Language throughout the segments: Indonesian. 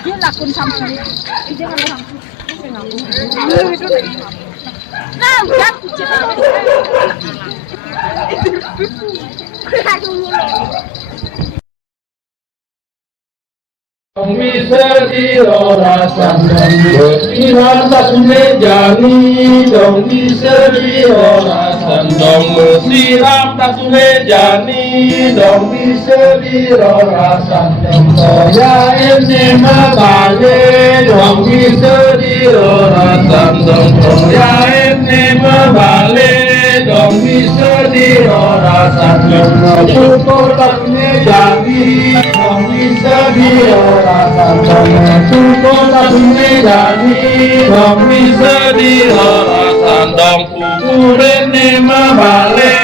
Dia lakon sampai dia nggak langsung. Nah, udah Sedih rasa berpihak tak mejani dong sedih rasa dong bersiram tak mejani dong sedih rasa dong ya ini mabale dong sedih rasa dong ya ini mabale dong sedih rasa dong syukur tak mejani dong sedih rasa syukur tak mejani dong sedih rasa dong kukurene mabale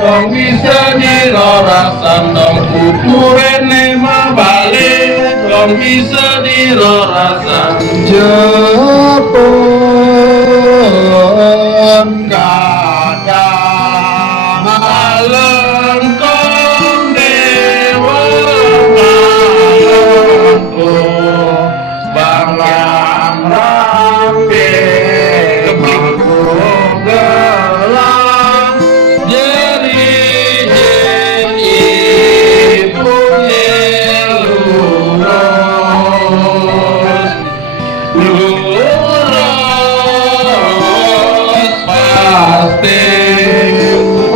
dong sedih rasa dong kukurene mabale dong sedih rasa jepun kadang alengkong dewa malengko banglang rampe kepingku gelang jeri ibu lurus lurus pasti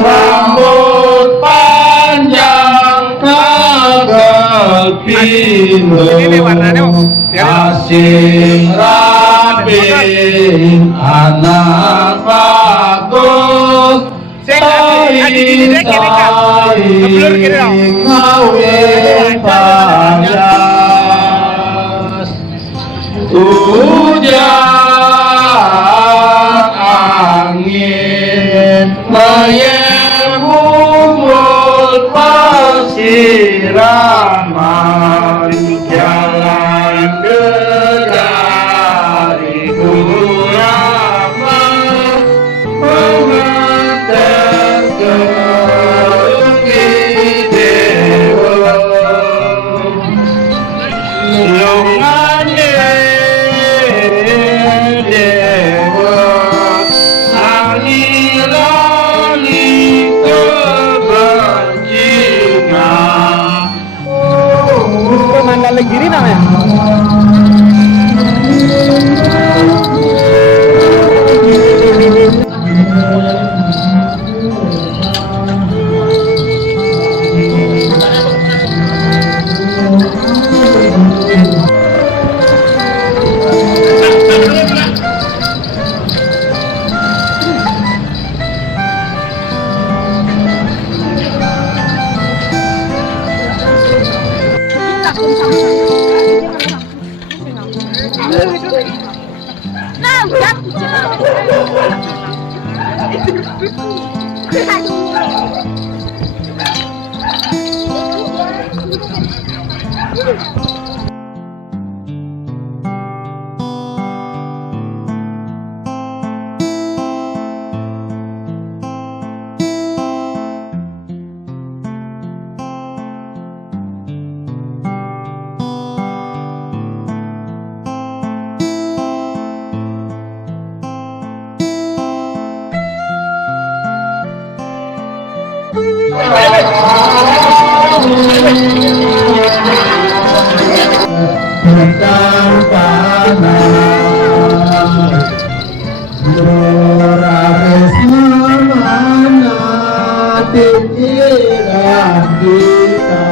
rambut panjang kagak pindu asing rapi anak bagus kawin padas hujan angin menyembut persiraman jalan dari Kurama mengantar ke Bukit Dewa Lungane Dewa lali-lali kebanjiran Mandala Giri namanya. lakon sampai dia nggak langsung. Nah, udah Tentang panas Murah mana pikiran kita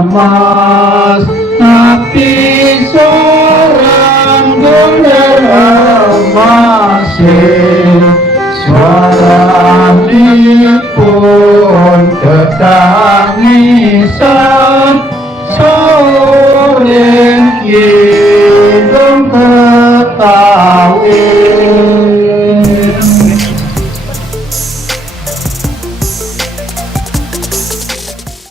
emas, tapi seorang gundul emas, suara pun tetangis.